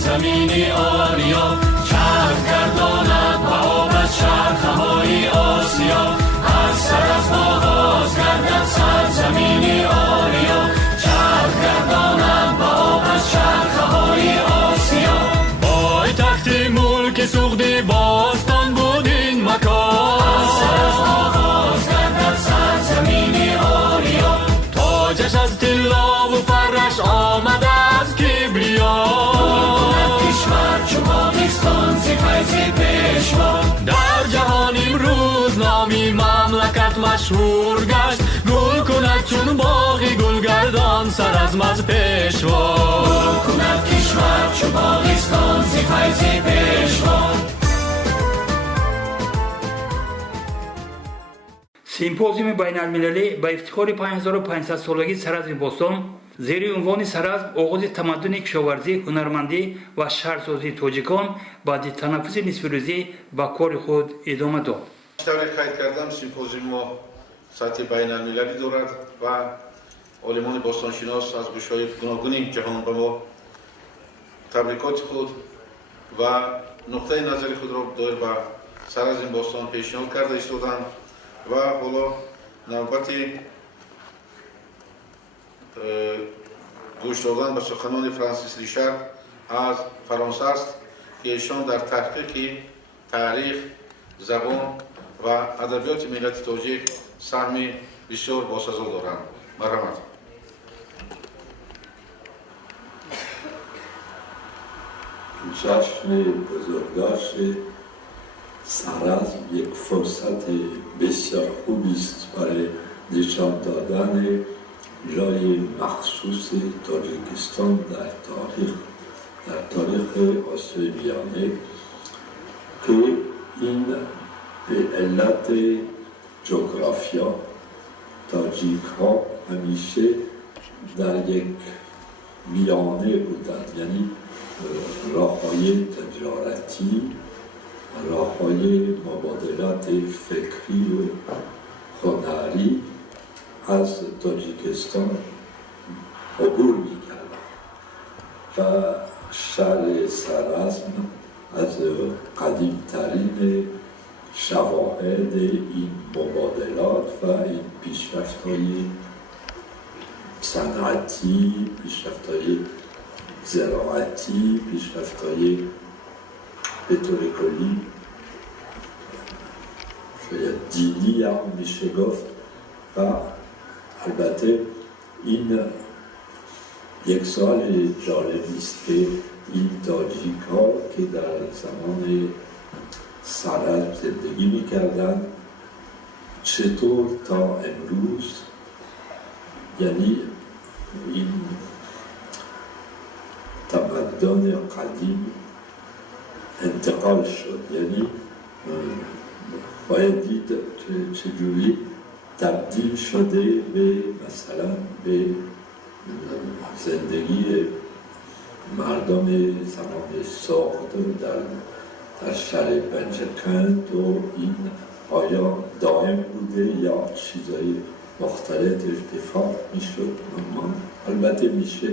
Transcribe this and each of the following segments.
سرزمینی آریا چرخ گرداند و آب از چرخه‌های آسیا از سر از ما باز گردد سرزمینی آریا چرخ گرداند و آب از چرخه‌های آسیا بای تخت ملک سوختی باستان بود این مکان از سر از ما باز گردد سرزمینی آریا تاجش از طلا و فرش آمده از کبریا کشور چو باغستان ز فیض پیشوا در جهان امروز نامی مملکت مشهور گشت گل کند چون باغی گلگردان سرعزم از پیشوا گل کند کشور چو باغستان ز فیض پیشوا. سیمپوزیوم بین‌المللی با افتخار 5500 سالگی سرعزم بوستون زیر عنوان سرعزم آغاز تمدن کشاورزی، هنرمندی و شهرسازی تاجیکان بعد تنفس نصف روزی با کار خود ادامه داد. تبریک کردم سیمپوزیوم سطح بین‌المللی دارد و عالمان باستانشناس از گوشه‌های گوناگون جهان به ما تبریکات خود و نقطه نظر خود را در به سرعزم باستان پیشنهاد کرده ایستادند و حالا نوبت گوش دادن به سخنان فرانسیس ریشارد از فرانسه است که ایشان در تحقیق تاریخ، زبان و ادبیات ملت تاجیک سهمی بسیار باسزا دارند. مرحمت. جشن بزرگداشت سرعزم یک فرصت بسیار خوبی است برای نشان دادن جای مخصوص تاجیکستان در تاریخ آسیای میانه که این به علت جغرافیا تاجیک ها همیشه در یک میانه بودند، یعنی راه‌های تجارتی، راه‌های مبادلات فکری و هنری از تاجیکستان عبور می‌کردند و شهر سرعزم از قدیمترین شواهد این مبادلات و این پیشرفت‌های صنعتی، پیشرفت‌های زراعتی، پیشرفت‌های به طور کلی شاید دینی هم میشه گفت و البته این یک سال جالبی است که این تاجیک ها که در زمان سرعزم زندگی میکردند چطور تا امروز، یعنی این تمدن قدیم انتقال شد، یعنی باید دید چجوری تبدیل شده به مثلا به زندگی مردم زمان ساخت در شهر پنجکند و این آیا دائم بوده یا چیزای مختلف ارتفاع میشد. البته میشه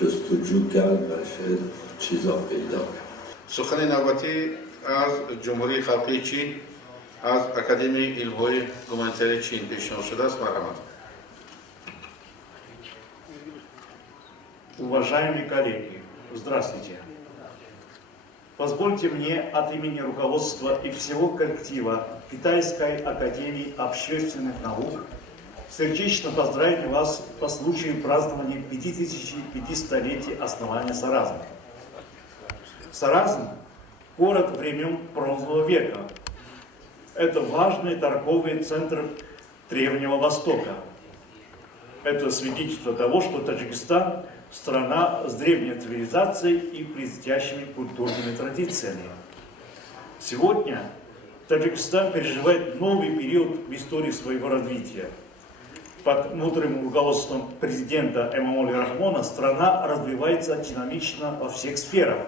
جستجو کرد و شاید چیزا پیدا کرد. سخن نوبتی از جمهوری خلقی چین از اکادمی علم‌های گومانیتری چین پیشنهاد شده است. مرحمت. Уважаемые коллеги, здравствуйте. Позвольте мне от имени руководства и всего коллектива Китайской академии общественных наук сердечно поздравить вас по случаю празднования 5500-летия основания Саразма. Саразм – город времен Бронзового века. Это важный торговый центр Древнего Востока. Это свидетельство того, что Таджикистан – страна с древней цивилизацией и блестящими культурными традициями. Сегодня Таджикистан переживает новый период в истории своего развития. Под мудрым руководством президента Эмомали Рахмона страна развивается динамично во всех сферах.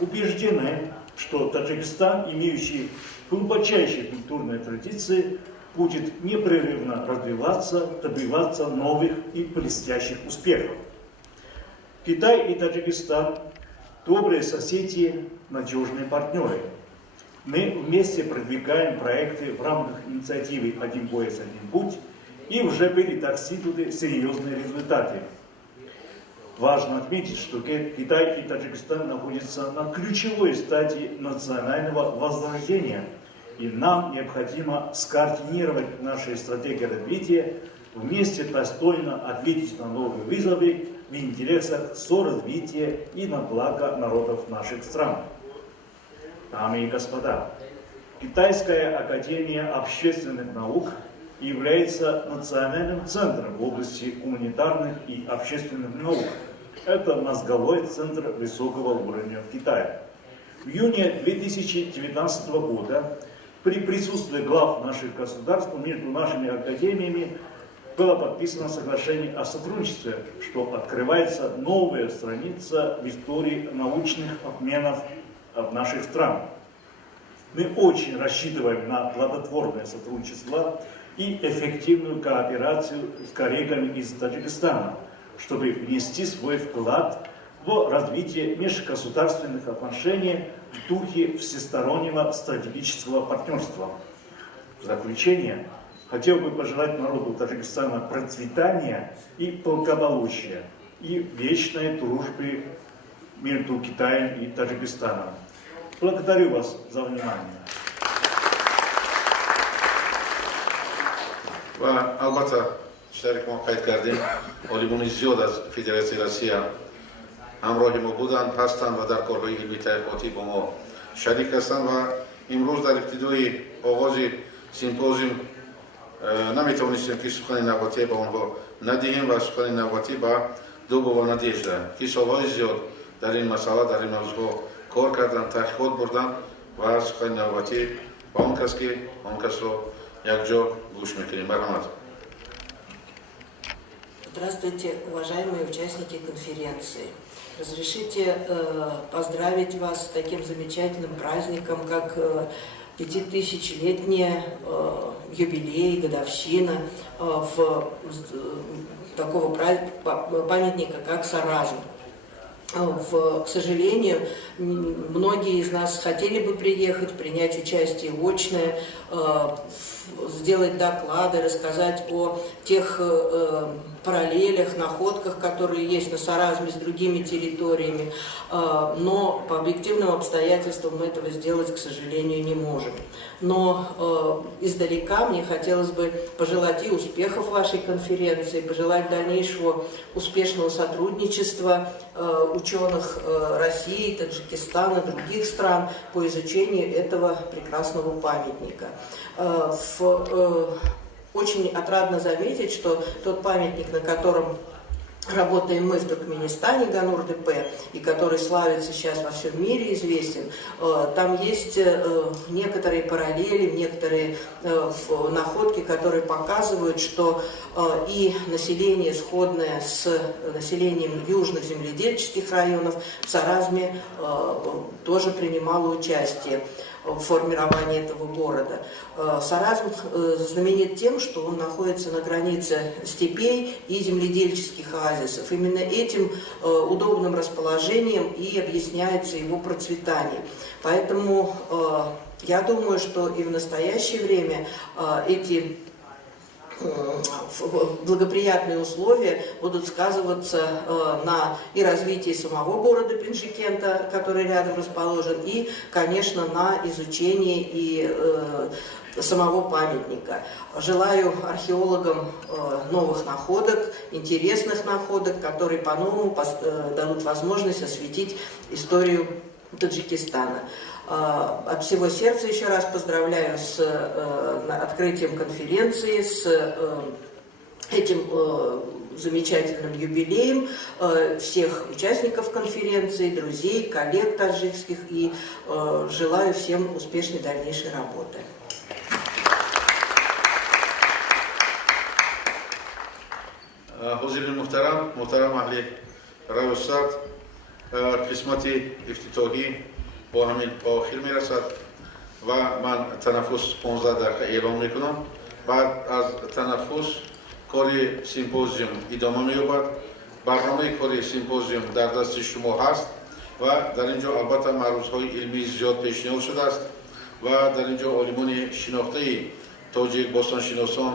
Убеждены, что Таджикистан, имеющий глубочайшие культурные традиции, будет непрерывно развиваться, добиваться новых и блестящих успехов. Китай и Таджикистан добрые соседи, надежные партнеры. Мы вместе продвигаем проекты в рамках инициативы «Один пояс, один путь», и уже были достигнуты серьезные результаты. Важно отметить, что Китай и Таджикистан находятся на ключевой стадии национального возрождения, и нам необходимо скоординировать наши стратегии развития, вместе достойно ответить на новые вызовы в интересах соразвития и на благо народов наших стран. Дамы и господа, Китайская академия общественных наук является национальным центром в области гуманитарных и общественных наук. Это мозговой центр высокого уровня в Китае. В июне 2019 года при присутствии глав наших государств между нашими академиями было подписано соглашение о сотрудничестве, что открывается новая страница в истории научных обменов в наших странах. Мы очень рассчитываем на плодотворное сотрудничество и эффективную кооперацию с коллегами из Таджикистана, чтобы внести свой вклад в развитие межгосударственных отношений в духе всестороннего стратегического партнерства. В заключение хотел бы пожелать народу Таджикистана процветания и благополучия и вечной дружбы между Китаем и Таджикистаном. Благодарю вас за внимание. و البته شریک ما قید کردیم عالمون زیاد از فدراسیون روسیه همراه ما بودند هستند و در کارهای علمی تحقیقاتی با ما شریک هستند و امروز در ابتدای آغاز سیمپوزیوم نمیتوانستیم که سخن نوبتی با آنها ندهیم و سخن نوبتی با دو و نادیجده که سالهای زیاد در این مسئله در این موضوع کار کردند تحقیقات بردند و سخن نوبتی با آن کس که آن کس را якжо гуш мекунем. Мархамат. Здравствуйте, уважаемые участники конференции. Разрешите поздравить вас с таким замечательным праздником, как 5000-летняя юбилей, годовщина такого памятника, как Саразм. К сожалению, многие из нас хотели бы приехать, принять участие очное, сделать доклады, рассказать о тех параллелях, находках, которые есть на Саразме с другими территориями, но по объективным обстоятельствам мы этого сделать, к сожалению, не можем. Но издалека мне хотелось бы пожелать и успехов вашей конференции, пожелать дальнейшего успешного сотрудничества ученых России, Таджикистана, других стран по изучению этого прекрасного памятника. Очень отрадно заметить, что тот памятник, на котором работаем мы в Туркменистане, Ганур-ДП, и который славится сейчас во всем мире, известен, там есть некоторые параллели, некоторые находки, которые показывают, что и население, сходное с населением южных земледельческих районов, в Саразме тоже принимало участие в формировании этого города. Саразм знаменит тем, что он находится на границе степей и земледельческих оазисов. Именно этим удобным расположением и объясняется его процветание. Поэтому я думаю, что и в настоящее время эти благоприятные условия будут сказываться на и развитии самого города Пенджикента, который рядом расположен, и, конечно, на изучении и самого памятника. Желаю археологам новых находок, интересных находок, которые по-новому дадут возможность осветить историю Таджикистана. От всего сердца еще раз поздравляю с открытием конференции, с этим замечательным юбилеем всех участников конференции, друзей, коллег таджикских, и желаю всем успешной дальнейшей работы. حضور محترم اهل روسات قسمت افتتاحی با همین با آخر میرسد و من تنفس 15 دقیقه اعلام میکنم. بعد از تنفس کار سیمپوزیوم ادامه مییابد. برنامه کار سیمپوزیوم در دست شما هست. و در اینجا البته معروضهای علمی زیاد پیشنهاد شده است و در اینجا عالمان شناخته تاجیک باستان شناسان،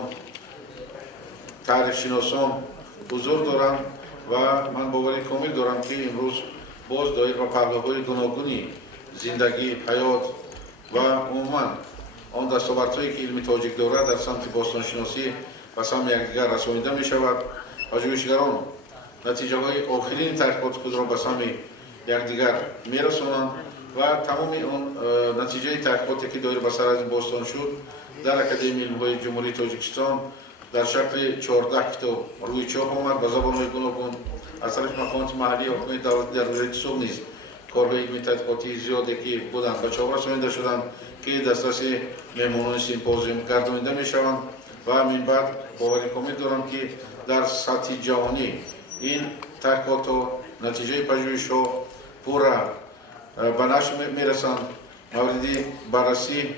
تاریخ شناسان حضور دارند و من باوری کامل دارم که امروز باز دایر به پهلوهای گوناگونی زندگی، حیات و عموما آن دستاوردهایی که علم تاجیک دارد در سمت باستان شناسی و سمت یکدیگر رسانیده می شود. پژوهشگران نتیجه های آخرین تحقیقات خود را به سمت یکدیگر می رسانند و تمام اون نتیجه تحقیقاتی که دایر به سر از باستان شد در اکادمی علم‌های جمهوری تاجیکستان در شکل 14 کتاب روی چاپ آمد به زبان‌های گوناگون از طرف مقامات محلی و حکومت دولتی در روز اتصال نیز کارهای علمی تحقیقاتی زیادی که بودند به چاپ رسانیده شدند که دسترس مهمانان سیمپوزیوم گردانیده می‌شوند و من بعد باوری کامل دارم که در سطح جهانی این تحقیقات و نتیجه پژوهش‌ها پورا به نشر می‌رسند، مورد بررسی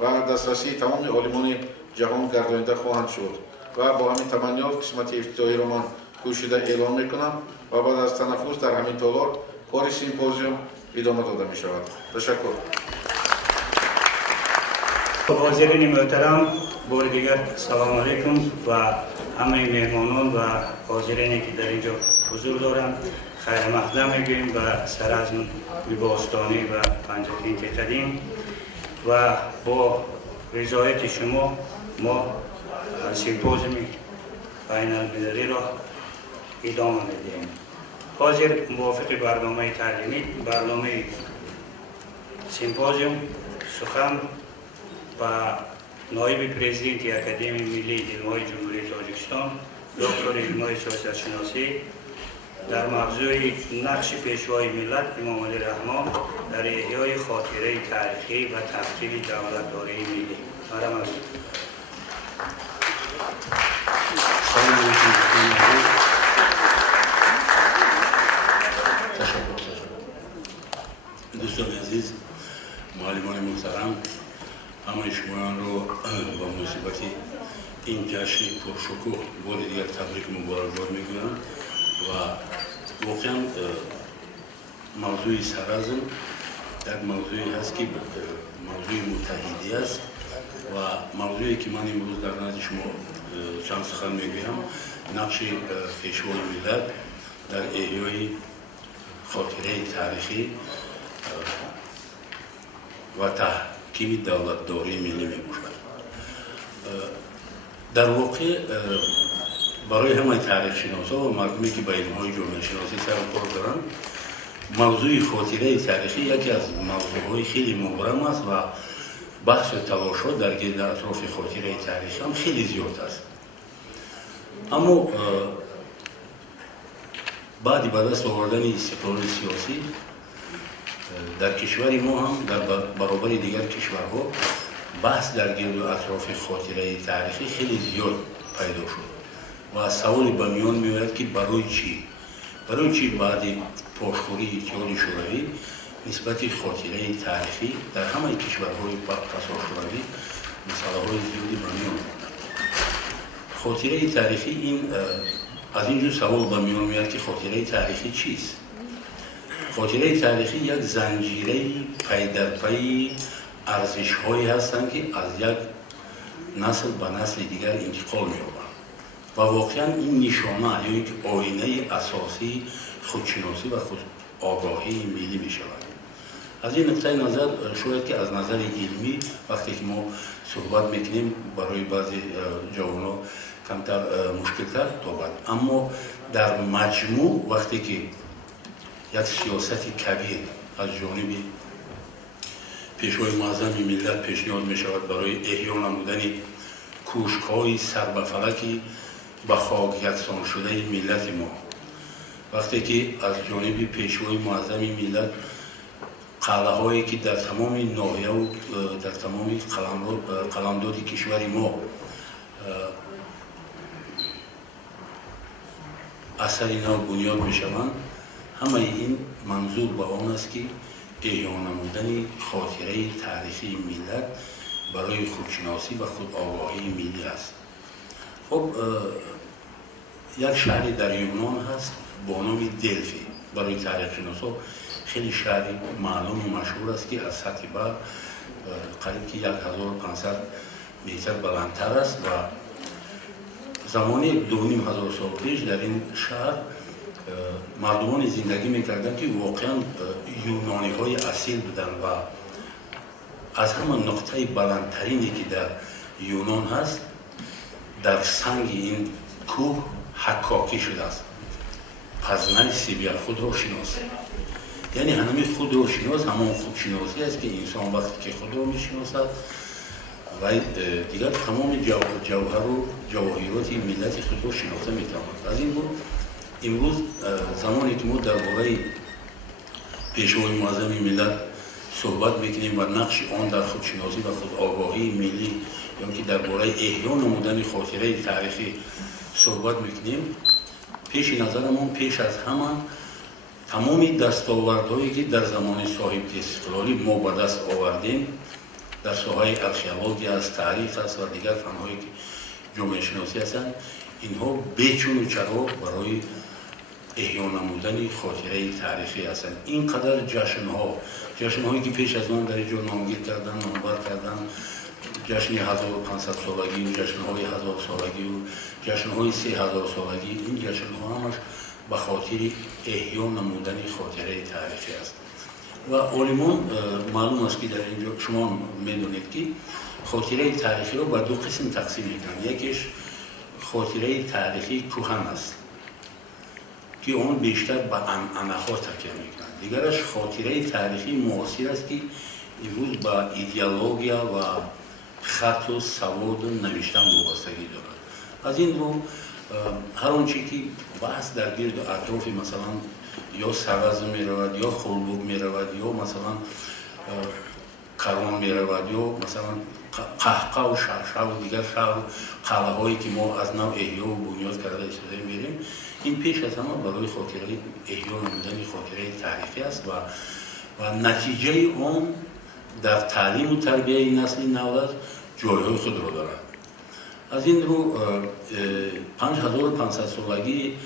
و دسترسی تمام عالمان جهان گردانیده خواهند شد و با همین تمنیات قسمت افتتاحی را من کوشیده اعلام میکنم و بعد از تنفس در همین تالار کار سیمپوزیوم ادامه داده می شود. تشکر. حاضرین محترم، بار دیگر سلام علیکم و همه مهمانان و حاضرینی که در اینجا حضور دارند خیر مقدم میگوییم و سرعزم باستانی و پنجتین تتدیم و با رضایت شما ما سیمپوزیوم بین المللی را ادامه میدهیم. حاضر موافق برنامه تعلیمی برنامه سیمپوزیوم سخن و نایب پرزیدنت اکادمی ملی علم‌های جمهوری تاجیکستان دکتر علم‌های سیاست شناسی در موضوع نقش پیشوای ملت امام علی رحمان در احیای خاطره تاریخی و تفکیک دولت‌داری ملی. مرحبا. دوستان عزیز، معلمان محترم، همه شمایان رو با مناسبت این جشن پرشکوه بار دیگر تبریک مبارکباد میگویم و واقعا موضوع سرعزم یک موضوعی هست که موضوع متحدی است و موضوعی که من امروز در نزد شما چند سخن میگویم نقش پیشوای ملت در احیای خاطره تاریخی و تحکیم دولت‌داری ملی میباشد. در واقع برای همه تاریخ شناسا و مردمی که به علم‌های جامعه شناسی سر و کار دارند موضوع خاطره تاریخی یکی از موضوعهای خیلی مبرم است و بحث و تلاش‌ها در گرد اطراف خاطره تاریخی هم خیلی زیاد است. اما بعد دست آوردن استقلال سیاسی در کشور ما هم در برابر دیگر کشورها بحث در گرد و اطراف خاطره تاریخی خیلی زیاد پیدا شد و سوال به میان میآید که برای چی بعد پاشخوری اتحاد شوروی نسبت خاطره تاریخی در همه کشورهای پسا شوروی مسئله‌های زیادی به میان آمدند. خاطره تاریخی این از اینجور سوال به میان میاد که خاطره تاریخی چیست؟ خاطره تاریخی یک زنجیره پی در پی ارزش‌هایی هستند که از یک نسل به نسل دیگر انتقال می‌یابند و واقعا این نشانه یا یک آینه اساسی خودشناسی و خود آگاهی ملی می‌شود. از این نقطه نظر شاید که از نظر علمی وقتی که ما صحبت میکنیم برای بعضی جوانان کمتر مشکل‌تر تابد، اما در مجموع وقتی که یک سیاست کبیر از جانب پیشوای معظم ملت پیشنهاد می شود برای احیا نمودن کوشک‌های سر به فلکی به خاک یکسان شده ملت ما، وقتی که از جانب پیشوای معظم ملت قلعه‌هایی که در تمام ناحیه و در تمام قلمداد کشور ما اثر اینا بنیاد میشوند، همه این منظور به آن است که احیا نمودن خاطره تاریخی ملت برای خودشناسی و خود آگاهی ملی است. خب یک شهری در یونان هست با نام دلفی. برای تاریخ شناسا خیلی شهری معلوم و مشهور است که از سطح بر قریب که 1500 متر بلندتر است و زمانی 2500 سال پیش در این شهر مردمان زندگی میکردند که واقعا یونانی های اصیل بودند و از همه نقطه بلندترینی که در یونان هست در سنگ این کوه حکاکی شده است. پزنه سیبیا خود را شناس، یعنی همه خود را شناس همان خودشناسی است که انسان وقتی که خود را میشناسد و دیگر تمام جوهر و جواهرات ملت خود را شناخته میتواند. از این بود امروز زمانی که ما درباره پیشوای معظم ملت صحبت میکنیم و نقش آن در خودشناسی و خودآگاهی ملی یا که درباره احیا نمودن خاطره تاریخی صحبت میکنیم، پیش نظرمون پیش از همه تمامی دستاوردهایی که در زمان صاحب استقلالی ما به دست آوردیم در ساحه ارخئولوژی است، تاریخ است و دیگر فن‌هایی که جامعه شناسی هستند، اینها بیچون و چرا برای احیا نمودن خاطره تاریخی هستند. اینقدر جشن‌هایی که پیش از آن در اینجا نامگیر کردن، نامبر کردن، جشن 1500 سالگی و جشن‌های 1000 سالگی و جشن‌های 3000 سالگی، این جشن‌ها همش به خاطر احیا نمودن خاطره تاریخی است. و عالمان معلوم است که در اینجا شما میدونید که خاطره تاریخی رو به دو قسم تقسیم میکنند. یکیش خاطره تاریخی کهن است که اون بیشتر به عنعنه‌ها تکیه میکنند. دیگرش خاطره تاریخی معاصر است که امروز با ایدئولوژیا و خط و سواد و نوشتن وابستگی دارد. از این رو هر آنچه که بحث در گرد و اطراف مثلا یا سرز می رود یا خلبوب می رود یا مثلا کران می رود یا مثلا قهقه و شرشه و دیگر قلعه هایی که ما از نوع احیا و بنیاد کرده استفاده می‌بریم، این پیش از همه برای خاطره احیا نمودن خاطره تاریخی است و نتیجه آن در تعلیم و تربیه نسل نو جایهای خود را دارد. از این رو 5500 سالگی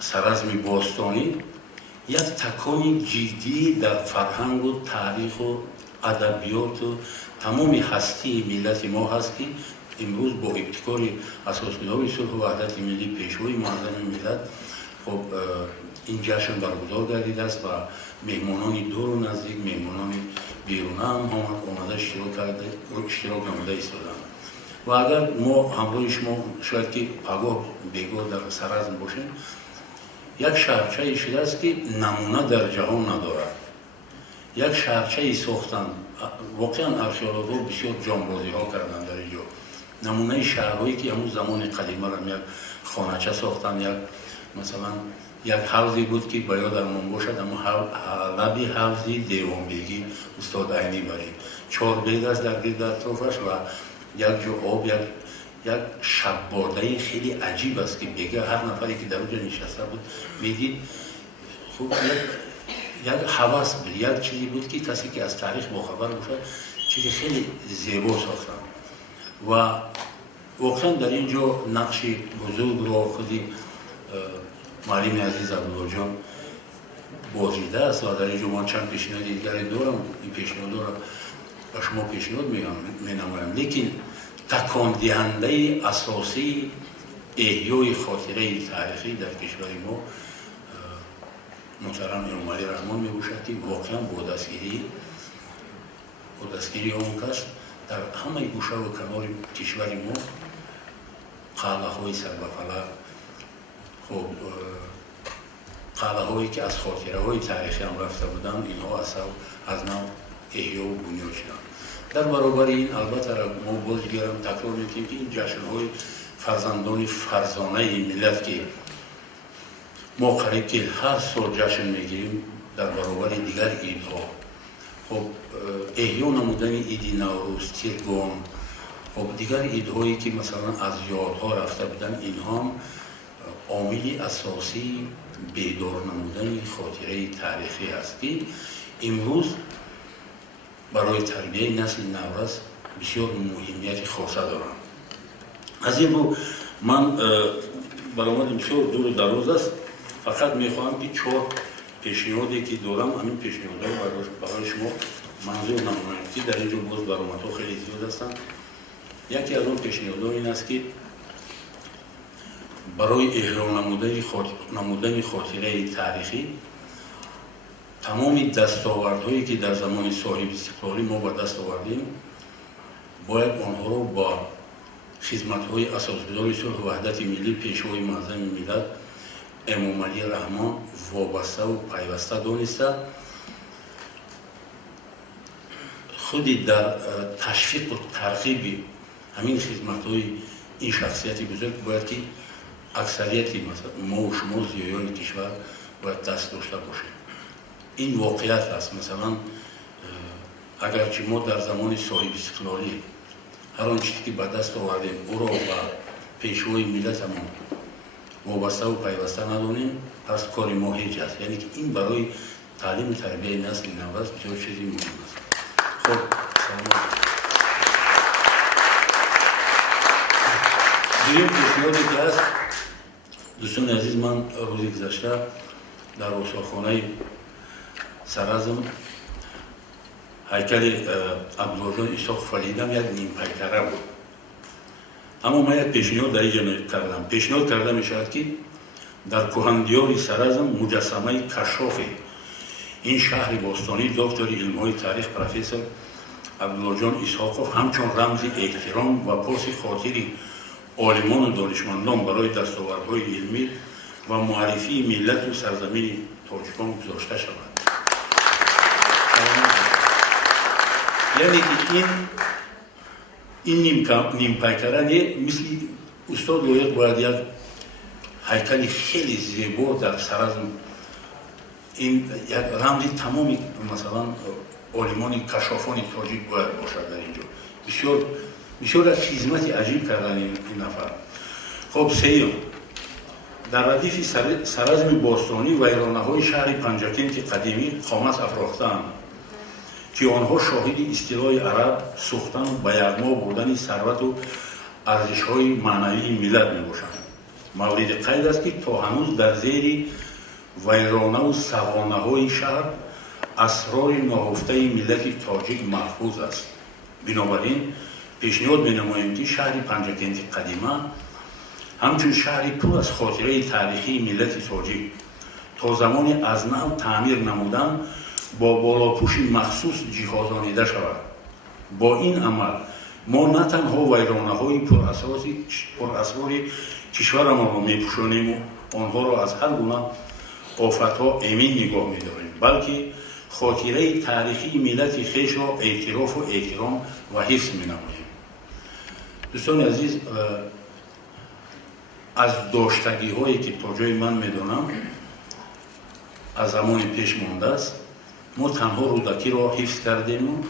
سرزم باستانی یک تکانی جدی در فرهنگ و تاریخ و ادبیات و تمام هستی ملت ما هست که امروز با ابتکار اساسنامه صلح و وحدت ملی پیشوای معظم ملت خب این جشن برگزار گردیده است و مهمانان دور و نزدیک، مهمانان بیرون هم آمده اشتراک نموده ایستادند. و اگر ما همراه شما شاید که پگاه بیگاه در سرزم باشیم، یک شهرچه شده است که نمونه در جهان ندارد. یک شهرچه ساختن، واقعا ارخئولوژها بسیار جانبازی ها کردن در اینجا. نمونه شهرهایی که همون زمان قدیمه را یک خانه‌چه ساختن، یک مثلا یک حوضی بود که باید در من باشد، اما لبی حوضی دیوانبگی استاد عینی برید 4 بیت است در گرد اطرافش و یک جو آب، یک شباده خیلی عجیب است که بگه هر نفری که در اونجا نشسته بود میدید خوب یک حواس بود، یک چیزی بود که کسی که از تاریخ باخبر باشد چیزی خیلی زیبا ساختن و واقعا در اینجا نقش بزرگ را خودی معلم عزیز عبدالله جان بازیده است و در اینجا من چند پیشنهاد دیگری دارم. این پیشنهاد را به شما پیشنهاد می‌نمایم، لیکن تکان دهنده اساسی احیای خاطره تاریخی در کشور ما محترم امامعلی رحمان میباشد که واقعا با دستگیری اون کس در همه گوشه و کنار کشور ما قلعه های سربفلک، خب قلعه هایی که از خاطره های تاریخی هم رفته بودن، اینها از نو احیا و بنیاد شدن. در برابر این البته ما بازگرم تکرار میکنیم که این جشن های فرزندان فرزانه ملت که ما قریب که هر سال جشن میگیریم در برابر دیگر ایدها، خب احیا نمودن ایدی نوروز، تیرگان، خب دیگر ایدهایی که مثلا از یادها رفته بودن، اینها هم عامل اساسی بیدار نمودن خاطره تاریخی است که امروز برای تربیه نسل نو بسیار مهمیت خاصه دارند. از این رو من برآمد بسیار دور و دراز است، فقط میخواهم که 4 پیشنهادی که دارم همین پیشنهادها برای شما منظور نمونم که در اینجا باز برآمدها خیلی زیاد هستند. یکی از اون پیشنهادها این است که برای احیا نمودن خاطره تاریخی تمام دستاوردهایی که در زمان صاحب استقلالی ما به دست آوردیم باید آنها را با خدمت‌های اساسگذار صلح و وحدت ملی پیشوای معظم ملت امام علی رحمان وابسته و پیوسته دانسته خودی در تشویق و ترغیب همین خدمت‌های این شخصیت بزرگ باید که اکثریت ما و شما زیایان کشور باید دست داشته باشیم. این واقعیت است. مثلا اگرچه ما در زمان صاحب استقلالی هر آن چیزی که به دست آوردیم او را به پیشوای ملتمون وابسته و پیوسته ندانیم، پس کار ما هیچ است. یعنی که این برای تعلیم تربیه نسل نو است، بسیار چیزی مهم است. خب دویم پیشنهادی که هست، دوستان عزیز، من روزی گذشته در آثارخانه سرازم هیکل عبدالله جان اسحاق فلیدم یک نیم پیکره بود. اما من یک پیشنهاد در اینجا کردم. پیشنهاد کرده می شود که در کهندیار سرازم مجسمه کشاف این شهر باستانی دکتر علم‌های تاریخ پروفسور عبدالله جان اسحاقوف همچون رمز احترام و پاس خاطری عالمان و دانشمندان برای دستاوردهای علمی و معرفی ملت و سرزمین تاجیکان گذاشته شود. یعنی که این نیم پیکره مثل استاد لایق باید یک هیکل خیلی زیبا در سرازم این یک رمز تمامی مثلا عالمان کشافان تاجیک باید باشد در اینجا. بسیار از خدمت عجیب کردن این نفر. خب سیوم در ردیف سرازم باستانی ویرانه‌های شهر پنجکент قدیمی قامت افراخته‌اند که آنها شاهد اصطلاح عرب سوختن و به یغما بردن ثروت و ارزش‌های معنوی ملت می‌باشند. مورد قید است که تا هنوز در زیر ویرانه و سوانه‌های شهر اسرار نهفته ملت تاجیک محفوظ است. بنابراین پیشنهاد می‌نماییم که شهر پنجکент قدیمه همچون شهری پر از خاطره تاریخی ملت تاجیک تا زمان از نو تعمیر نمودن با بالاپوش مخصوص جهازانیده شود. با این عمل ما نه تنها ویرانه‌های پراسرار کشورمان را می‌پوشانیم و آنها را از هر گونه آفت‌ها امین نگاه می‌داریم، بلکه خاطره تاریخی ملت خویش را اعتراف و احترام و حفظ می‌نماییم. دوستان عزیز، از داشتگی‌هایی که تا جای من می‌دانم از زمان پیش مانده است، ما تنها رودکی را حفظ کردیم و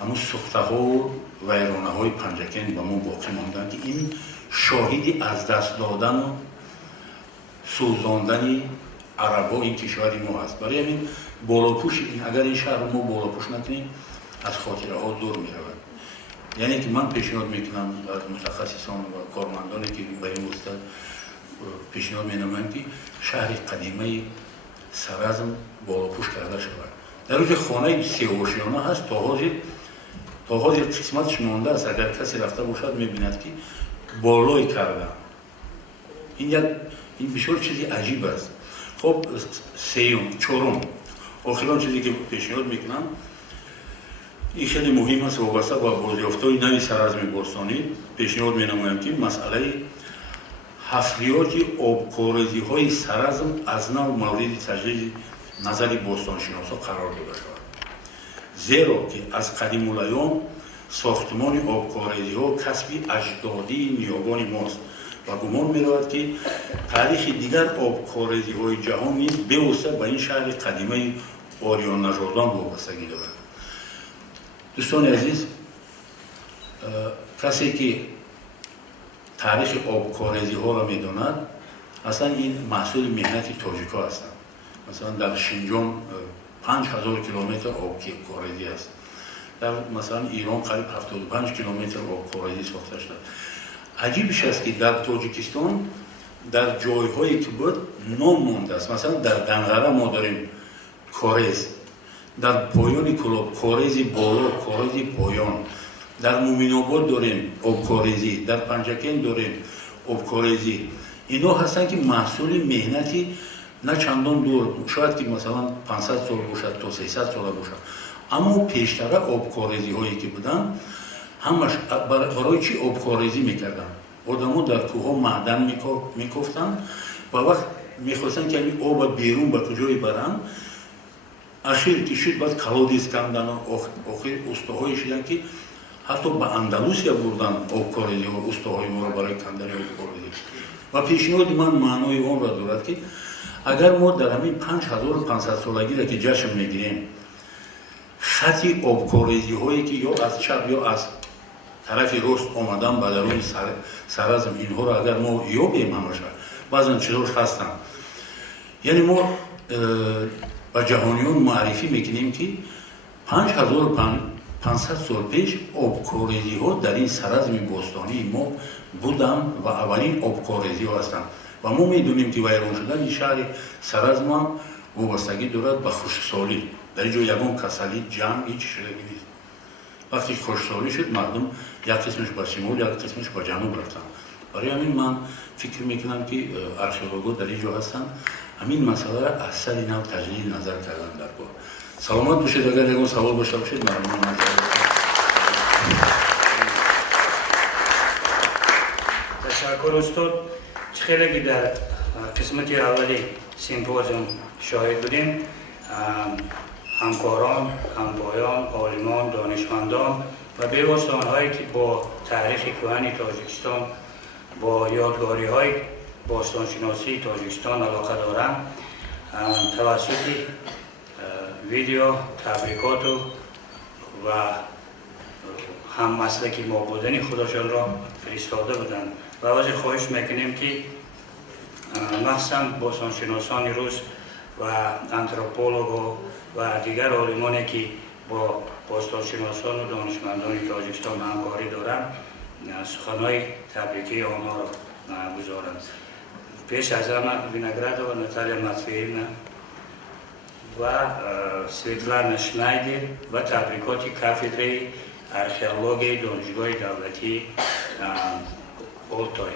اما سوخته‌ها و ویرانه‌های پنجکент با ما باقی ماندند که این شاهدی از دست دادن و سوزاندن عرب‌ها این کشور ما است. برای همین بالاپوش اگر این شهر رو ما بالاپوش نکنیم از خاطره‌ها دور می‌رود. یعنی که من پیشنهاد میکنم از متخصصان و کارمندانی که به این واسطه پیشنهاد می‌نمایم که شهر قدیمی سرازم بالاپوش کرده شود. در اونجا خانه سیاوشیانه هست، تا حاضر قسمتش مانده است. اگر کسی رفته باشد می‌بیند که بالای کرده. این بسیار چیزی عجیب است. خب سیوم، چهارم، آخرین چیزی که پیشنهاد میکنم این خیلی مهم است وابسته با بازیافت‌های نوی سرازم باستانی. پیشنهاد می‌نمایم که مسئله حفریات آبکارزی‌های سرازم از نو مورد تجدید نظر باستانشناسان قرار داده شود، زیرا که از قدیم الایام ساختمان آبکارزی‌ها کسب اجدادی نیاگان ماست و گمان می‌رود که تاریخ دیگر آبکارزی‌های جهان نیز به‌واسطه به این شهر قدیمی آریان نژادان وابستگی دارد. دوستان عزیز، کسی که تاریخ آبکارزی‌ها را می‌داند، اصلا این محصول مهنت تاجیک‌ها هستند. مثلا در شینجان 5000 کیلومتر آبکارزی است. در مثلا ایران قریب 75 کیلومتر آبکارزی ساخته شده. عجیبش است که در تاجیکستان дар ҷойҳое ки буд ном мондааст. Масалан дар Данғара мо дорем корез, дар поёни Кӯлоб корези боло, корези поён, дар Муминобод дорем обкорезӣ, дар Панҷакен дорем обкорезӣ. Ино ҳастанд ки маҳсули меҳнати на чандон дур, шояд ки масалан 500 сол бошад то 300 сола бошад, аммо пештара обкорезиҳое ки буданд ҳамаш барои чӣ обкорезӣ мекарданд? Одамо дар кӯҳҳо маъдан мекофтанд ва вақт мехостанд ки ҳамин оба берун ба куҷое баранд, ахир ки шуд баъд колодез кандан, охир устоҳое шуданд ки ҳатто ба Андалусия бурдан обкорезиҳо, устоҳои моро барои кандани обкорезӣ. Ва пешниҳоди ман маънои онро дорад ки агар мо дар ҳамин 5500 солагиро ки ҷашн мегирем, хати обкорезиҳое ки ё аз чап ё аз тарафи рост омадан ба даруни Саразм, инҳоро агар мо ёбем ҳамаша, баъзан чизош ҳастанд. Яъне мо ба ҷаҳониён маърифӣ мекунем ки 5500 сол пеш обкорезиҳо дар ин Саразми бостонии мо буданд ва аввалин обкорезиҳо ҳастанд. Ва мо медонем ки вайрон шудани шаҳри Саразм ҳам вобастагӣ дорад ба хушксолӣ. Дар ин ҷо ягон касалӣ, ҷанг ҳеҷ шудагӣ нест. Вақти хушксолӣ шуд, мардум як қисмаш ба шимол, як қисмаш ба ҷануб рафтанд. Барои ҳамин ман фикр мекунам ки археологҳо дар ин ҷо ҳастанд ҳамин масъаларо аз сари нав таҷдиди назар кардан дар бор. Саломат бошед, агар ягон савол бошта бошед мамнунам. Ташаккур устод. Хеле дар қисмати аввали симпозиум шоҳид будем. ҳамкорон, ҳампоён, олимон, донишмандон ва бевосита онҳое ки бо таърихи кӯҳани Тоҷикистон, бо ёдгориҳои бостоншиносии Тоҷикистон алоқа доранд, тавассути видео, табрикоту ва ҳаммаслаки мо будани худошонро фиристода буданд. ва вазе хоҳиш мекунем ки махсусан бостоншиносони рус ва антрополого ва дигар олимоне ки бо бостоншиносону донишмандони Тоҷикистон ҳамкорӣ доранд, суханҳои табрикии онҳоро гузоранд. Пеш аз ҳама Виноградова Наталья Матвеевна ва Светлана Шнайдер ва табрикоти кафедраи археологияи Донишгоҳи давлатии Болтой.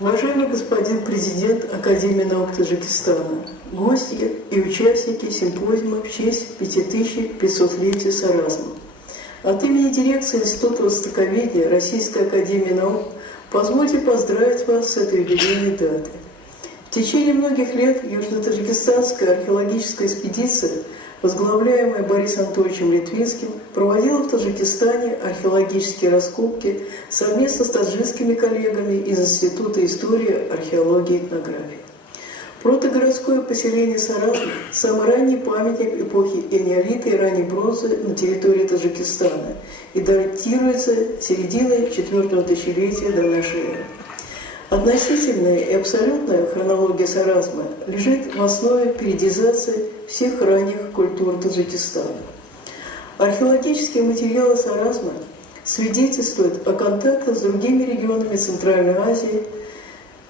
Уважаемый господин президент Академии наук Таджикистана, гости и участники симпозиума в честь 5500-летия Саразма. От имени дирекции Института Востоковедения Российской Академии Наук позвольте поздравить вас с этой юбилейной датой. В течение многих лет Южно-Таджикистанская археологическая экспедиция, возглавляемая Борисом Анатольевичем Литвинским, проводила в Таджикистане археологические раскопки совместно с таджикскими коллегами из Института истории, археологии и этнографии. Протогородское поселение Саразм – самый ранний памятник эпохи энеолита и ранней бронзы на территории Таджикистана и датируется серединой 4-го тысячелетия до нашей эры. Относительная и абсолютная хронология Саразма лежит в основе периодизации всех ранних культур Таджикистана. Археологические материалы Саразма свидетельствуют о контактах с другими регионами Центральной Азии,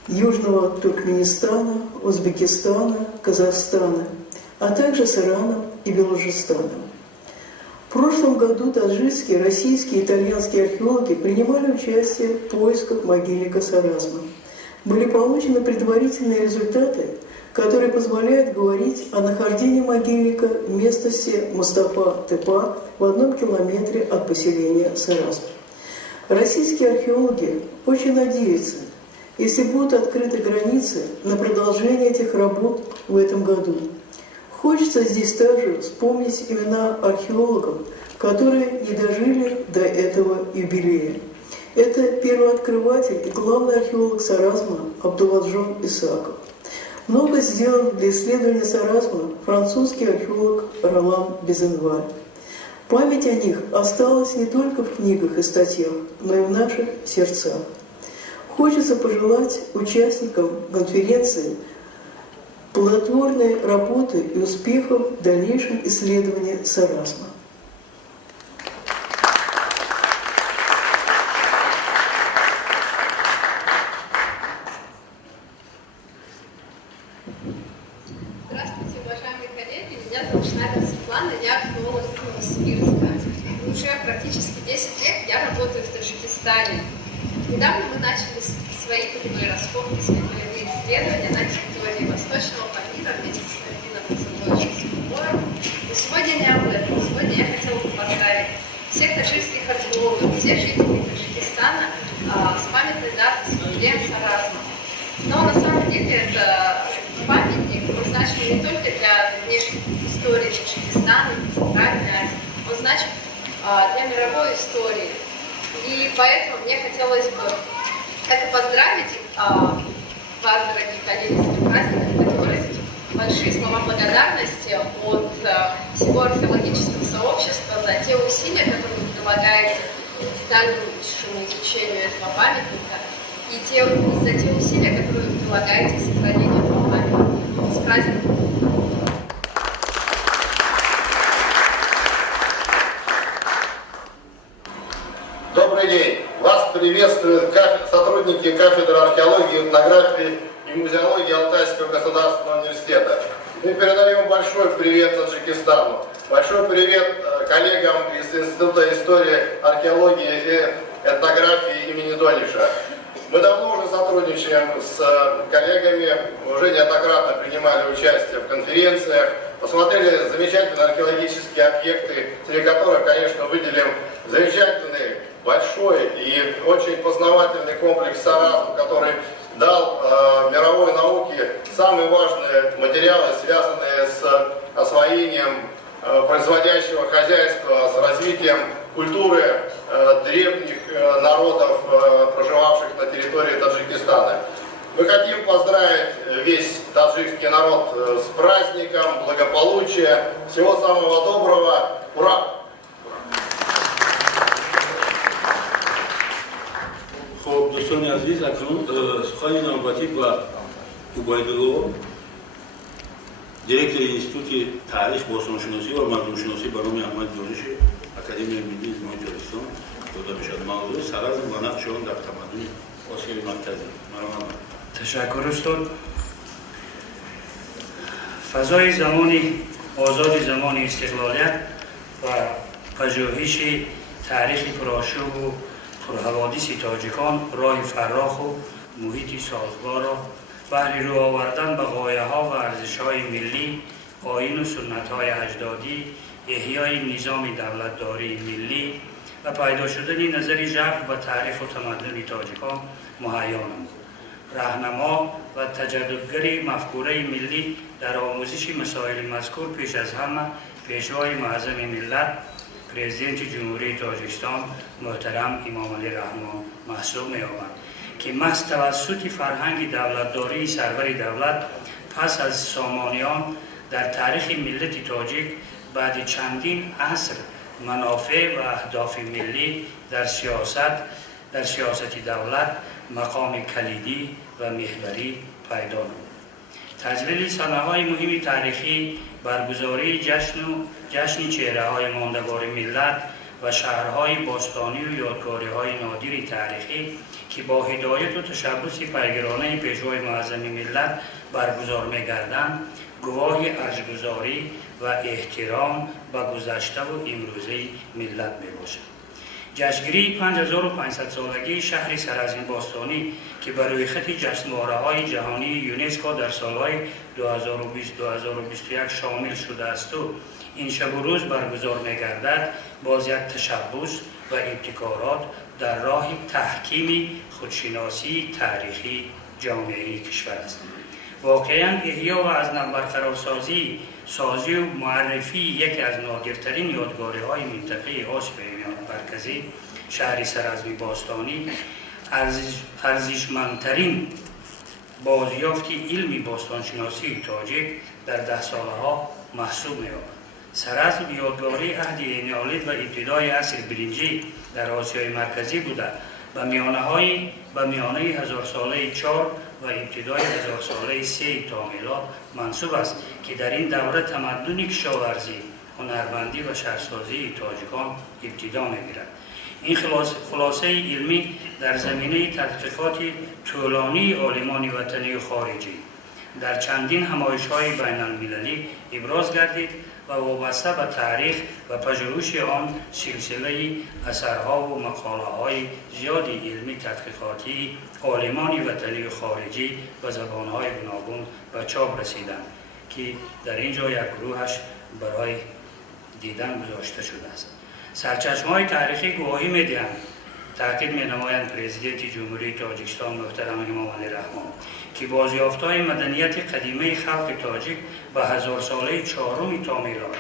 Южного Туркменистана, Узбекистана, Казахстана, а также с Ираном и Белуджистаном. В прошлом году таджикские, российские и итальянские археологи принимали участие в поисках могильника Саразма. Были получены предварительные результаты, которые позволяют говорить о нахождении могильника в местности Мустафа-Тепа в 1 километре от поселения Саразм. Российские археологи очень надеются, если будут открыты границы, на продолжение этих работ в этом году. Хочется здесь также вспомнить имена археологов, которые не дожили до этого юбилея. Это первооткрыватель и главный археолог Саразма Абдуладжон Исаков. Много сделал для исследования Саразма французский археолог Ролан Безенваль. Память о них осталась не только в книгах и статьях, но и в наших сердцах. Хочется пожелать участникам конференции плодотворной работы и успехов в дальнейшем исследовании Саразма. Здравствуйте, уважаемые коллеги. Меня зовут Шнайдер Светлана, я археолог из Новосибирска. Уже практически 10 лет я работаю в Таджикистане. Недавно мы начали свои полевые раскопки, свои полевые исследования на территории Восточного Памира вместе с Набином Казанловичем Боем. Но сегодня не об этом. Сегодня я хотела бы поздравить всех таджикских археологов, всех жителей Таджикистана с памятной датой с юбилеем Саразма. Но на самом деле это памятник, он значит не только для внешней истории Таджикистана, Центральной Азии, он значит для мировой истории. И поэтому мне хотелось бы как поздравить вас, дорогие коллеги, с этим праздником, так и выразить большие слова благодарности от всего археологического сообщества за те усилия, которые вы прилагаете к детальнейшему изучению этого памятника, и за те усилия, которые вы прилагаете к сохранению этого памятника. С праздником! Добрый день! Вас приветствуют сотрудники кафедры археологии, этнографии и музеологии Алтайского государственного университета. Мы передаем большой привет Таджикистану, большой привет коллегам из Института истории, археологии и этнографии имени Дониша. Мы давно уже сотрудничаем с коллегами, уже неоднократно принимали участие в конференциях, посмотрели замечательные археологические объекты, среди которых, конечно, выделим замечательный, большой и очень познавательный комплекс Саразм, который дал мировой науке самые важные материалы, связанные с освоением производящего хозяйства, с развитием культуры древних народов, проживавших на территории Таджикистана. Мы хотим поздравить весь таджикский народ с праздником, благополучия, всего самого доброго. Ура! خب دوستان عزیز اکنون سخن نوبتی با عبیدالله دیرکتور انستیتوت تاریخ باستانشناسی و مردمشناسی برام احمد دانش اکادمی ملی علوم تاریخ داده میشد. موضوع سرازم و نقش آن در تمدن آسیای مرکزی. ممنونم. تشکر استاد. فضای زمانی آزاد زمان استقلالیت و پژوهش تاریخ پرآشوب و پرحوادث تاجیکان راه فراخ و محیط سازگار را بهر رو آوردن به غایه‌ها و ارزش‌های ملی، آیین و سنت‌های اجدادی، احیای نظام دولتداری ملی و پیدا شدن نظری ژرف به تاریخ و تمدن تاجیکان مهیا نمود. راهنما و تجددگری مفکوره ملی در آموزش مسائل مذکور پیش از همه پیشوای معظم ملت پرزیدنت جمهوری تاجیکستان محترم امام علی رحمان محسوب می‌یابد که محض توسط فرهنگ دولتداری سرور دولت پس از سامانیان در تاریخ ملت تاجیک بعد چندین عصر منافع و اهداف ملی در سیاست دولت مقام کلیدی و محوری پیدا نمود. تجلیل سنه‌های مهم تاریخی، برگزاری جشن چهره‌های ماندگار ملت و شهرهای باستانی و یادگاری‌های نادر تاریخی که با هدایت و تشبث پیگرانه پیشوای معظم ملت برگزار می‌گردند، گواه ارزش‌گذاری و احترام به گذشته و امروزه ملت میباشد. جشنگیری 5500 سالگی شهر سرازم باستانی که بر روی خط جشنواره‌های جهانی یونسکو در سالهای 2020-2021 شامل شده است و این شب و روز برگزار می‌گردد، باز یک تشبث و ابتکارات در راه تحکیم خودشناسی تاریخی جامعه کشور است. واقعاً احیا و از نو برقرارسازی سازی و معرفی یکی از نادرترین یادگاری‌های منطقه آسیای مرکزی شهر سرازم باستانی ارزشمندترین بازیافت علم باستانشناسی تاجیک در 10 سالها محسوب می‌یابد. سرازم یادگاری عهد انیالیت و ابتدای عصر برنجی در آسیای مرکزی بوده به میانه 1000 ساله 4 و ابتدای 1000 ساله 3 تا میلاد منسوب است که در این دوره تمدن کشاورزی، هنرمندی و شهرسازی تاجیکان ابتدا می‌گیرد. این خلاصه علمی در زمینه تحقیقات طولانی عالمان وطنی و خارجی در چندین همایش‌های بین المللی ابراز گردید و وابسته به تاریخ و پژوهش آن سلسله اثرها و مقاله‌های زیادی علمی تحقیقاتی عالمان وطنی و خارجی و زبان‌های گوناگون به چاپ رسیدند که در اینجا یک گروهش برای دیدن گذاشته شده است. سرچشمه‌های تاریخی گواهی می‌دهند، تاکید می‌نمایند پرزیدنت جمهوری تاجیکستان محترم امام علی رحمان که بازیافت‌های مدنیت قدیمی خلق تاجیک به هزار ساله چهارم تا میلاد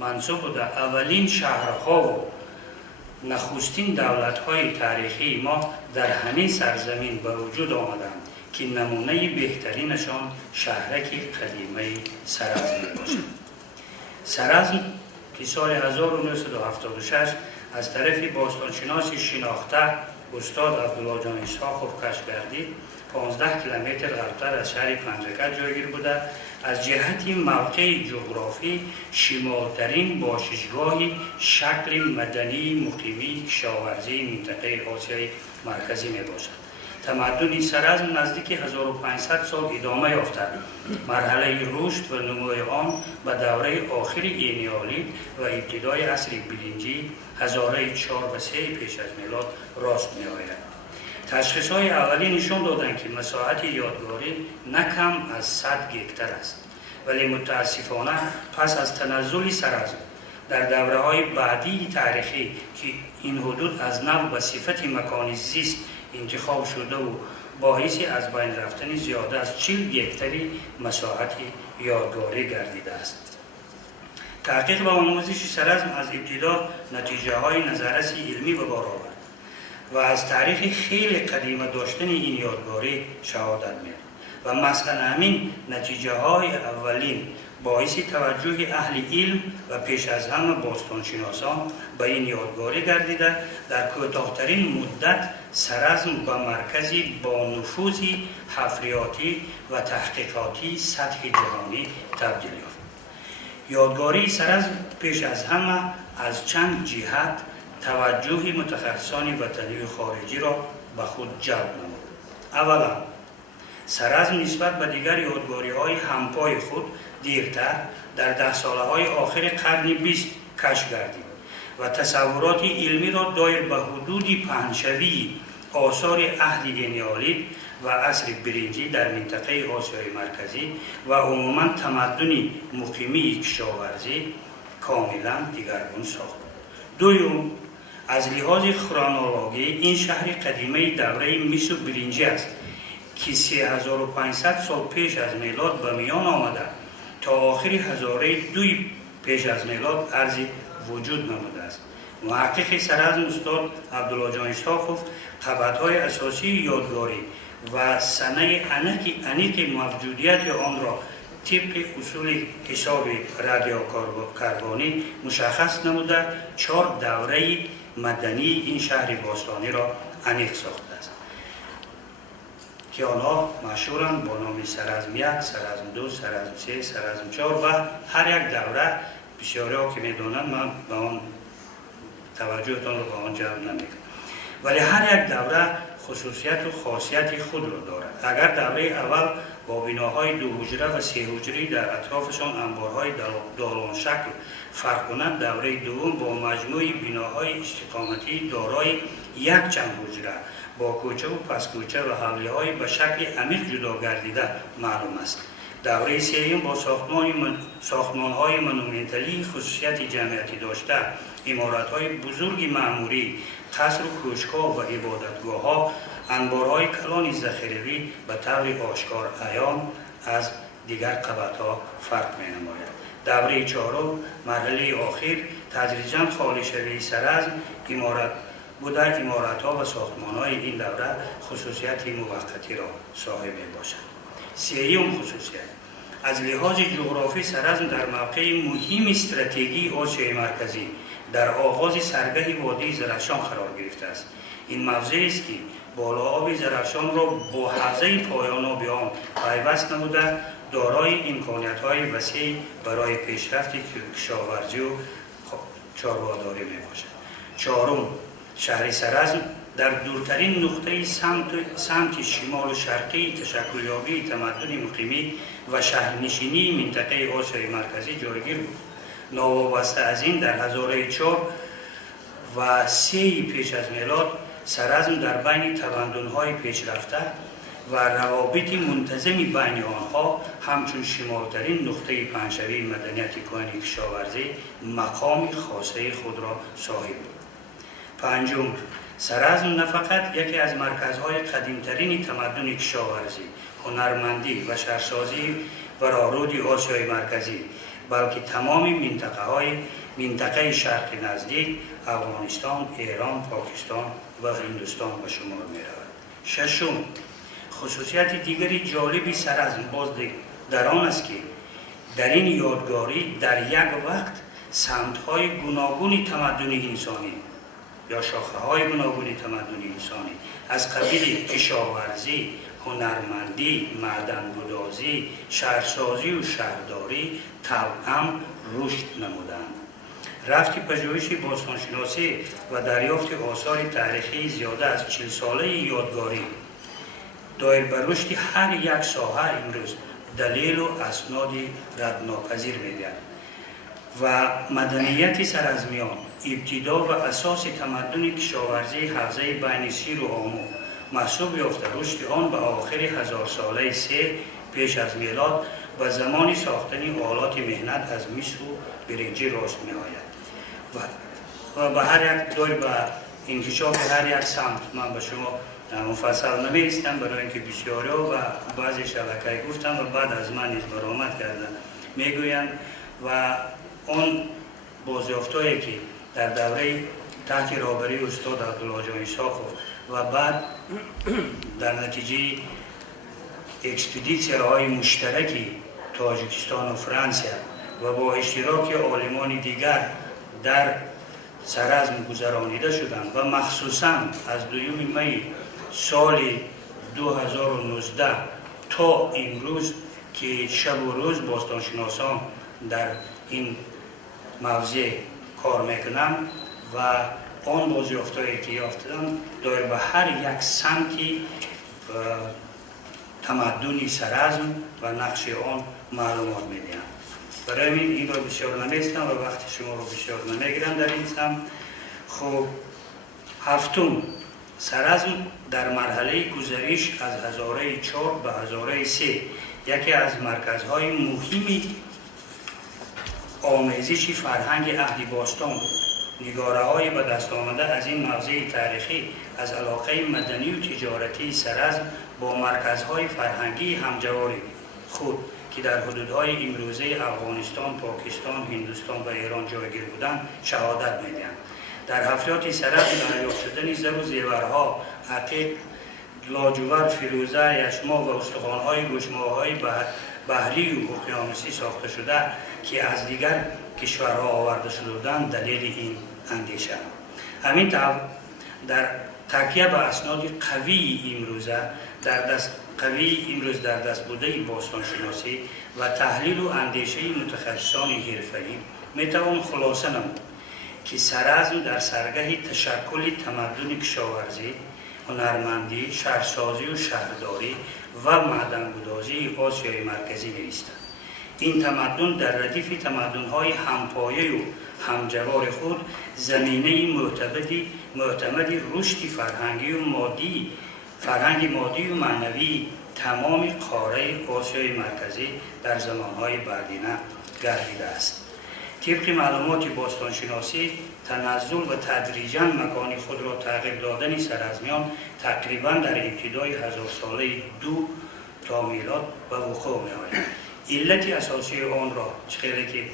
منسوب بوده اولین شهرها و نخستین دولت‌های تاریخی ما در همین سرزمین به وجود آمدند که نمونه بهترینشان شهرک قدیمی سرازم میباشد. سرازم که سال 1976 از طرف باستانشناسی شناخته استاد عبدالله جان اسحاقوف کشف گردید، 15 کیلومتر غربتر از شهر پنجکت جایگیر بوده، از جهت موقع جغرافی شمالترین باششگاه شکل مدنی مقیمی کشاورزی منطقه آسیای مرکزی می باشد. تمدن سرازم نزدیک 1500 سال ادامه یافته. مرحله رشد و نمو آن به دوره آخر اینیالید و ابتدای عصر برنجی 1004 و 3 پیش از میلاد راست می آید. تشخیص‌های اولی نشان دادند که مساحت یادگاری نه کم از 100 گکتر است، ولی متاسفانه پس از تنزل سرازم در دوره‌های بعدی تاریخی که این حدود از نو به صفت مکانی زیست انتخاب شده و باعث از بین رفتن زیاده از 40 گکتری مساحت یادگاری گردیده است. تحقیق و آموزش سرازم از ابتدا نتیجه‌های نظررسی علمی به بار آورد و از تاریخ خیلی قدیمه داشتن این یادگاری شهادت می‌دهد و مثلا همین نتیجه‌های اولین باعث توجه اهل علم و پیش از همه باستانشناسان به این یادگاری گردیده در کوتاه‌ترین مدت سرازم به مرکزی با نفوذ حفریاتی و تحقیقاتی سطح جهانی تبدیل یافت. یادگاری سرازم پیش از همه از چند جهت توجه متخصصان وطنی و خارجی را به خود جلب نمود. اولا، سرازم نسبت به دیگر یادگاری‌های همپای خود دیرتر در 10 ساله‌های آخر قرن 20 کشف گردید و تصورات علمی را دایر به حدود پنجشوی آثار عهد اینیالید و عصر برنجی در منطقه آسیای مرکزی و عموماً تمدن مقیمی کشاورزی کاملا دیگرگون ساخت. دوم، از لحاظ خرونولوژی این شهر قدیمی دوره مصر برنجی است که 3500 سال پیش از میلاد به میان آمده تا آخر هزاره 2 پیش از میلاد ارضی وجود نموده است. محقق سرازم استاد عبدالله جان اسحاقوف قبض‌های اساسی یادگاری و سنه انیق موجودیت آن را طبق اصول حساب رادیوکربنی مشخص نموده 4 دوره مدنی این شهر باستانی را انیق ساخته است که آنها مشهورند با نام سرازم 1، سرازم 2، سرازم 3، سرازم 4 و هر یک دوره بسیاری ها که میدونند من به آن توجهتان را به آن جلب نمیکنم، ولی هر یک دوره خصوصیت و خاصیت خود را دارد. اگر دوره اول با بناهای 2 حجره و 3 حجری در اطرافشان انبارهای دالان شکل فرق کنند، دوره دوم با مجموعی بناهای استقامتی دارای یک چند حجره با کوچه و پس کوچه و حولی‌های به شکل عمیق جدا گردیده معلوم است. دوره سوم با ساختمان‌های مونومنتالی خصوصیت جمعیتی داشته، عمارت‌های بزرگ معموری، قصر و کوشک‌ها و عبادتگاه‌ها، انبارهای کلان ذخیروی به طور آشکار عیان از دیگر قبط‌ها فرق می‌نماید. دوره چهارم مرحله آخر تدریجاً خالی شوی سرازم عمارت‌ها و ساختمان‌های این دوره خصوصیت موقتی را صاحب می‌باشد. سوم خصوصیت از لحاظ جغرافی سرازم در موقع مهم استراتژی آسیای مرکزی در آغاز سرگه وادی زرافشان قرار گرفته است. این موضع است که بالا آب زرافشان را با حوزه پایان آب آن پیوست نموده دارای امکانیت‌های وسیع برای پیشرفت کشاورزی و چارواداری میباشد. چهارم، شهر سرازم در دورترین نقطه سمت شمال و شرقی تشکلیابی تمدن مقیمی و شهرنشینی منطقه آسیای مرکزی جایگیر بود. ناوابسته از این در 1003 پیش از میلاد سرزم در بین تمدن‌های پیشرفته و روابط منتظمی بین آنها همچون شمالترین نقطه پنجشنبه مدنیت کهن کشاورزی مقام خاصه خود را صاحب بود. پنجم، سرزم نه فقط یکی از مرکزهای قدیمترین تمدن کشاورزی، هنرمندی و شهرسازی و راهرودی آسیای مرکزی، بلکه تمام منطقه شرق نزدیک، افغانستان، ایران، پاکستان و هندوستان به شمار می رود. ششم، خصوصیت دیگری جالبی سرزم باز در آن است که در این یادگاری در یک وقت سمت‌های گوناگون تمدن انسانی یا شاخه‌های گوناگون تمدن انسانی از قبیل کشاورزی، هنرمندی، معدن‌گدازی، شهرسازی و شهرداری توأم رشد نمودند. رفت پژوهش باستانشناسی و دریافت آثار تاریخی زیاده از 40 ساله یادگاری دایر بر رشد هر یک ساحه امروز دلیل و اسناد ردناپذیر می‌دهد و مدنیت سرزمیان ابتدا و اساس تمدن کشاورزی حوزه بین سیر و آمو محسوب یافته. رشد آن به آخر 1000 ساله 3 پیش از میلاد و زمان ساختن آلات مهنت از مصر و برنجی راست می‌آید و به هر یک دور به انکشاف هر یک سمت من به شما مفصل نمیستم، برای اینکه بسیاری و بعضی شبکه گفتم و بعد از من نیز برآمد کردن میگویند و اون بازیافتایی که در دوره تحت رهبری استاد عبدالله جان اسحاق و بعد در نتیجه اکسپدیسی‌های مشترکی تاجیکستان و فرانسه و با اشتراک عالمان دیگر در سرزم گذرانیده شدند و مخصوصاً از 2 می سال 2019 تا امروز که شب و روز باستانشناسان در این موضوع کار میکنند و آن بازیافتهایی که یافتند دایر به هر یک سمتی تمدن سرزم و نقش آن معلومات میدهند. برای این را بسیار نمیستم و وقت شما را بسیار نمیگیرم در این سمت. خب هفتم، سرزم در مرحله گذریش از 1004 به 1003 یکی از مرکزهای مهمی آمیزش فرهنگ اهل باستان بود. نگاره‌های به دست آمده از این موضوع تاریخی از علاقه مدنی و تجارتی سرزم با مرکزهای فرهنگی همجوار خود که در حدودهای امروزه افغانستان، پاکستان، هندوستان و ایران جایگیر بودند شهادت می‌دهند. در حفریات سرزم دریافت شدن زر و زیورها، عقیق، لاجورد، فیروزه، یشما و استخوان‌های گوشت‌ماه‌های بحری و اقیانوسی ساخته شده که از دیگر کشورها آورده شده بودند دلیل این اندیشه. همین در تکیه به اسناد قوی امروزه در دست بوده باستانشناسی و تحلیل و اندیشه متخصصان حرفه‌ای میتوان خلاصه نمود که سرزم در سرگه تشکل تمدن کشاورزی، هنرمندی، شهرسازی و شهرداری و معدن‌گدازی آسیای مرکزی می‌ایستد. این تمدن در ردیف تمدن‌های همپایه و همجوار خود زمینه معتمدی رشد فرهنگ مادی و معنوی تمام قاره آسیای مرکزی در زمانهای بعدینه گردیده است. طبق معلومات باستانشناسی تنزل و تدریجاً مکان خود را تغییر دادن سرزمیان تقریباً در ابتدای 1000 ساله 2 تا میلاد به وقوع می‌آید. علت اساسی آن را خیلی که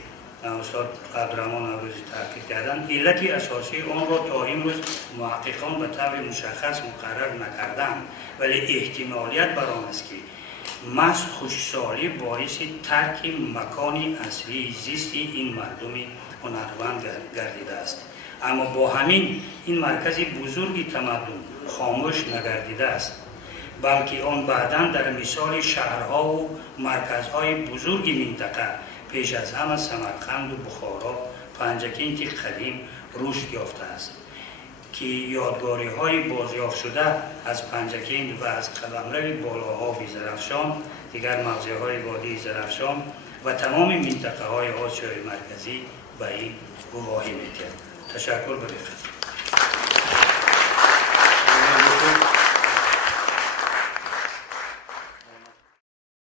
استاد عبدالرحمن نوروزی تحقیق کردند، علت اساسی آن را تا امروز محققان به طور مشخص مقرر نکردند، ولی احتمالیت بر آن است که محض خشکسالی باعث ترک مکان اصلی زیست این مردم هنرمند گردیده است. اما با همین این مرکز بزرگی تمدن خاموش نگردیده است، بلکه آن بعداً در مثال شهرها و مرکزهای بزرگ منطقه پیش از همه سمرقند و بخارا، پنجکینت قدیم رشد یافته است. که یادگاری های بازیافت شده از پنجکین و از قلمرو بالاها زرافشان، دیگر موضع های وادی زرافشان و تمام منطقه های آسیای مرکزی به این گواهی می‌دهد. تشکر.